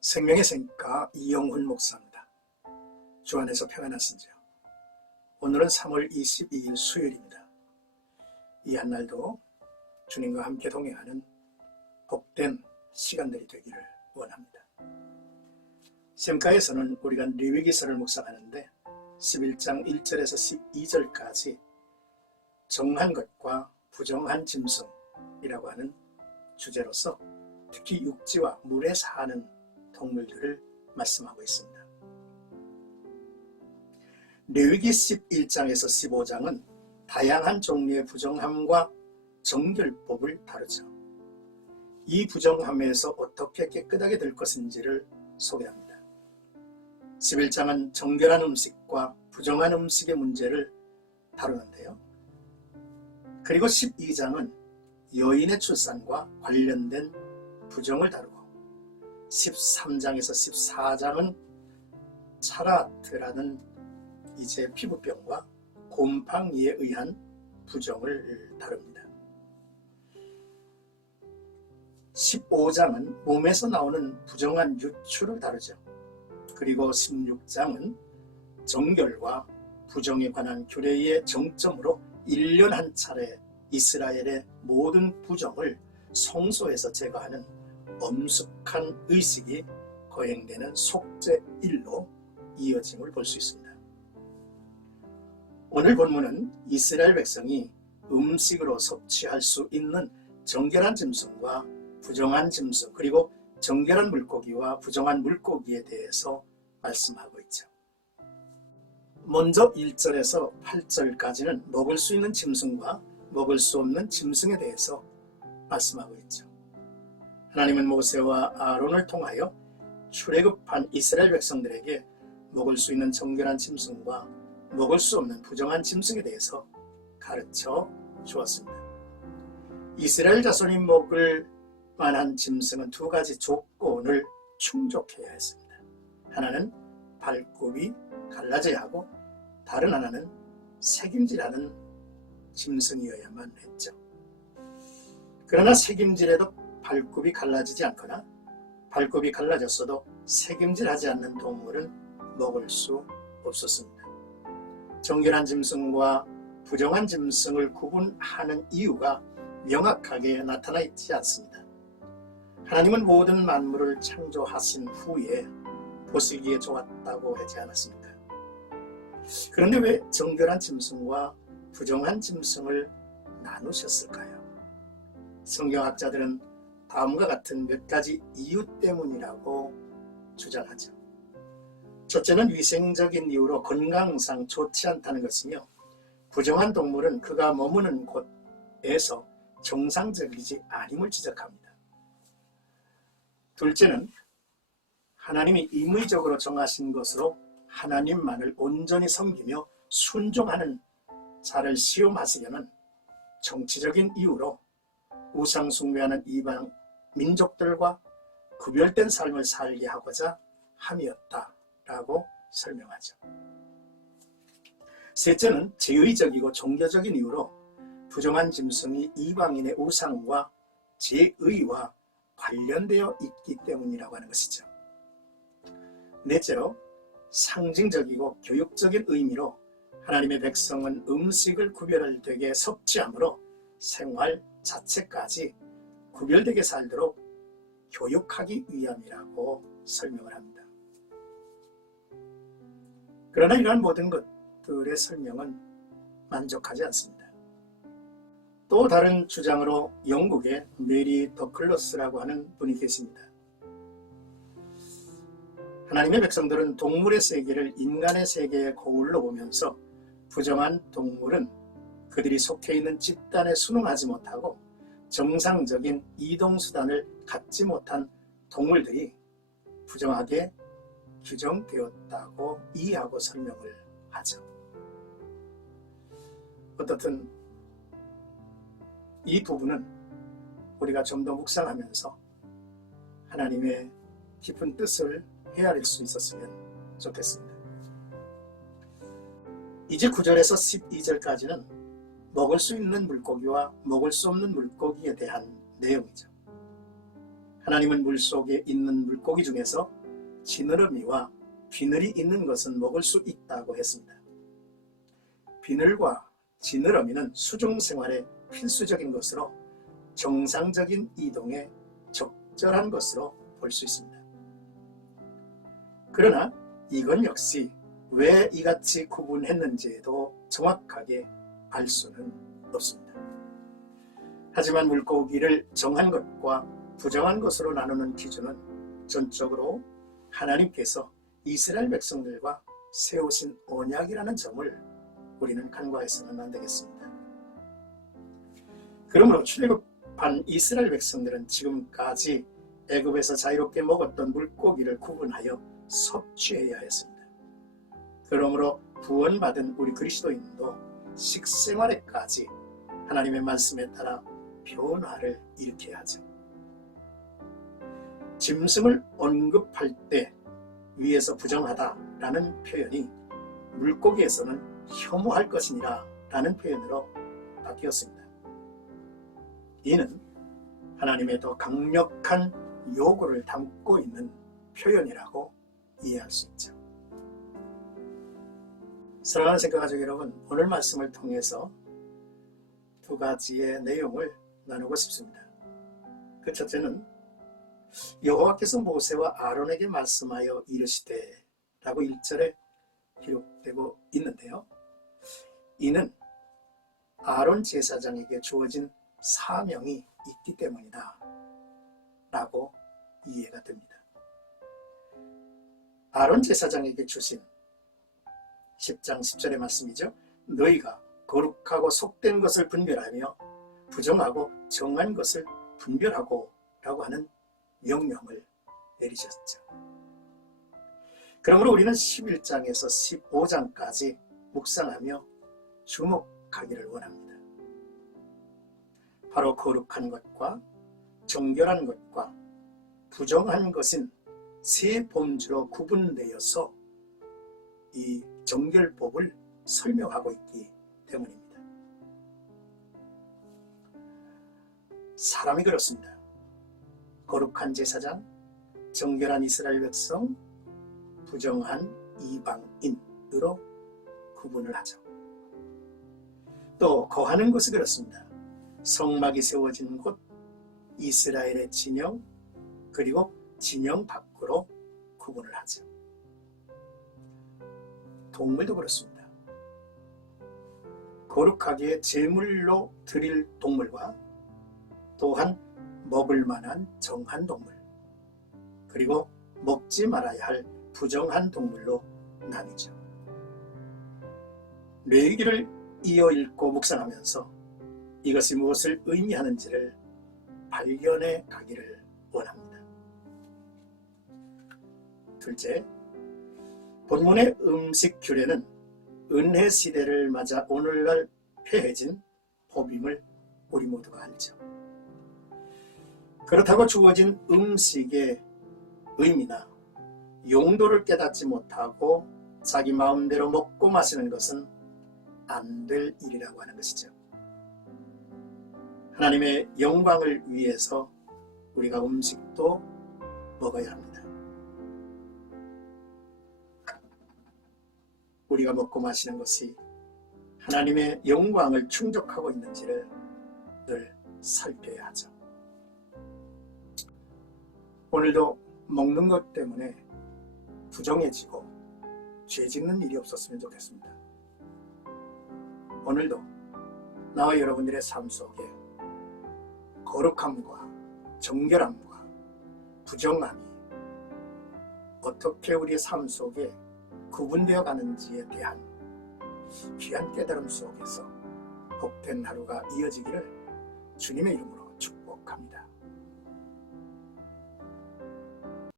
생명의 생가 이영훈 목사입니다. 주 안에서 평안하신지요? 오늘은 3월 22일 수요일입니다. 이 한날도 주님과 함께 동행하는 복된 시간들이 되기를 원합니다. 생가에서는 우리가 레위기서를 묵상하는데 11장 1절에서 12절까지 정한 것과 부정한 짐승이라고 하는 주제로서 특히 육지와 물에 사는 동물들을 말씀하고 있습니다. 레위기 11장에서 15장은 다양한 종류의 부정함과 정결법을 다루죠. 이 부정함에서 어떻게 깨끗하게 될 것인지를 소개합니다. 11장은 정결한 음식과 부정한 음식의 문제를 다루는데요. 그리고 12장은 여인의 출산과 관련된 부정을 다루고 13장에서 14장은 차라트라는 이제 피부병과 곰팡이에 의한 부정을 다룹니다. 15장은 몸에서 나오는 부정한 유출을 다루죠. 그리고 16장은 정결과 부정에 관한 규례의 정점으로 1년 한 차례 이스라엘의 모든 부정을 성소에서 제거하는 엄숙한 의식이 거행되는 속죄일로 이어짐을 볼 수 있습니다. 오늘 본문은 이스라엘 백성이 음식으로 섭취할 수 있는 정결한 짐승과 부정한 짐승, 그리고 정결한 물고기와 부정한 물고기에 대해서 말씀하고 있죠. 먼저 1절에서 8절까지는 먹을 수 있는 짐승과 먹을 수 없는 짐승에 대해서 말씀하고 있죠. 하나님은 모세와 아론을 통하여 출애굽한 이스라엘 백성들에게 먹을 수 있는 정결한 짐승과 먹을 수 없는 부정한 짐승에 대해서 가르쳐 주었습니다. 이스라엘 자손이 먹을 만한 짐승은 두 가지 조건을 충족해야 했습니다. 하나는 발굽이 갈라져야 하고 다른 하나는 새김질하는 짐승이어야만 했죠. 그러나 새김질에도 발굽이 갈라지지 않거나 발굽이 갈라졌어도 새김질하지 않는 동물은 먹을 수 없었습니다. 정결한 짐승과 부정한 짐승을 구분하는 이유가 명확하게 나타나 있지 않습니다. 하나님은 모든 만물을 창조하신 후에 보시기에 좋았다고 하지 않았습니까? 그런데 왜 정결한 짐승과 부정한 짐승을 나누셨을까요? 성경학자들은 다음과 같은 몇 가지 이유 때문이라고 주장하죠. 첫째는 위생적인 이유로 건강상 좋지 않다는 것이며, 부정한 동물은 그가 머무는 곳에서 정상적이지 아님을 지적합니다. 둘째는 하나님이 임의적으로 정하신 것으로 하나님만을 온전히 섬기며 순종하는 자를 시험하시려는 정치적인 이유로 우상 숭배하는 이방 민족들과 구별된 삶을 살게 하고자 함이었다라고 설명하죠. 셋째는 제의적이고 종교적인 이유로 부정한 짐승이 이방인의 우상과 제의와 관련되어 있기 때문이라고 하는 것이죠. 넷째로 상징적이고 교육적인 의미로 하나님의 백성은 음식을 구별되게 섭취하므로 생활 자체까지 구별되게 살도록 교육하기 위함이라고 설명을 합니다. 그러나 이러한 모든 것들의 설명은 만족하지 않습니다. 또 다른 주장으로 영국의 메리 더클러스라고 하는 분이 계십니다. 하나님의 백성들은 동물의 세계를 인간의 세계의 거울로 보면서 부정한 동물은 그들이 속해 있는 집단에 순응하지 못하고 정상적인 이동수단을 갖지 못한 동물들이 부정하게 규정되었다고 이해하고 설명을 하죠. 어떻든 이 부분은 우리가 좀 더 묵상하면서 하나님의 깊은 뜻을 헤아릴 수 있었으면 좋겠습니다. 이제 9절에서 12절까지는 먹을 수 있는 물고기와 먹을 수 없는 물고기에 대한 내용이죠. 하나님은 물속에 있는 물고기 중에서 지느러미와 비늘이 있는 것은 먹을 수 있다고 했습니다. 비늘과 지느러미는 수중 생활에 필수적인 것으로 정상적인 이동에 적절한 것으로 볼 수 있습니다. 그러나 이건 역시 왜 이같이 구분했는지에도 정확하게 알 수는 없습니다. 하지만 물고기를 정한 것과 부정한 것으로 나누는 기준은 전적으로 하나님께서 이스라엘 백성들과 세우신 언약이라는 점을 우리는 간과해서는 안 되겠습니다. 그러므로 출애굽한 이스라엘 백성들은 지금까지 애굽에서 자유롭게 먹었던 물고기를 구분하여 섭취해야 했습니다. 그러므로 구원받은 우리 그리스도인도 식생활에까지 하나님의 말씀에 따라 변화를 일으켜야 하죠. 짐승을 언급할 때 위에서 부정하다라는 표현이 물고기에서는 혐오할 것이니라 라는 표현으로 바뀌었습니다. 이는 하나님의 더 강력한 요구를 담고 있는 표현이라고 이해할 수 있죠. 사랑하는 생각가족 여러분, 오늘 말씀을 통해서 두 가지의 내용을 나누고 싶습니다. 그 첫째는 여호와께서 모세와 아론에게 말씀하여 이르시되 라고 1절에 기록되고 있는데요. 이는 아론 제사장에게 주어진 사명이 있기 때문이다 라고 이해가 됩니다. 아론 제사장에게 주신 10장 10절의 말씀이죠. 너희가 거룩하고 속된 것을 분별하며 부정하고 정한 것을 분별하고 라고 하는 명령을 내리셨죠. 그러므로 우리는 11장에서 15장까지 묵상하며 주목하기를 원합니다. 바로 거룩한 것과 정결한 것과 부정한 것인 세 범주로 구분되어서 이 정결법을 설명하고 있기 때문입니다. 사람이 그렇습니다. 거룩한 제사장, 정결한 이스라엘 백성, 부정한 이방인으로 구분을 하죠. 또 거하는 곳이 그렇습니다. 성막이 세워진 곳, 이스라엘의 진영, 그리고 진영 밖으로 구분을 하죠. 동물도 그렇습니다. 거룩하게 제물로 드릴 동물과 또한 먹을 만한 정한 동물, 그리고 먹지 말아야 할 부정한 동물로 나뉘죠. 레위기를 이어 읽고 묵상하면서 이것이 무엇을 의미하는지를 발견해 가기를 원합니다. 둘째, 본문의 음식 규례는 은혜 시대를 맞아 오늘날 폐해진 법임을 우리 모두가 알죠. 그렇다고 주어진 음식의 의미나 용도를 깨닫지 못하고 자기 마음대로 먹고 마시는 것은 안 될 일이라고 하는 것이죠. 하나님의 영광을 위해서 우리가 음식도 먹어야 합니다. 우리가 먹고 마시는 것이 하나님의 영광을 충족하고 있는지를 늘 살펴야 하죠. 오늘도 먹는 것 때문에 부정해지고 죄 짓는 일이 없었으면 좋겠습니다. 오늘도 나와 여러분들의 삶 속에 거룩함과 정결함과 부정함이 어떻게 우리의 삶 속에 구분되어 가는지에 대한 귀한 깨달음 속에서 복된 하루가 이어지기를 주님의 이름으로 축복합니다.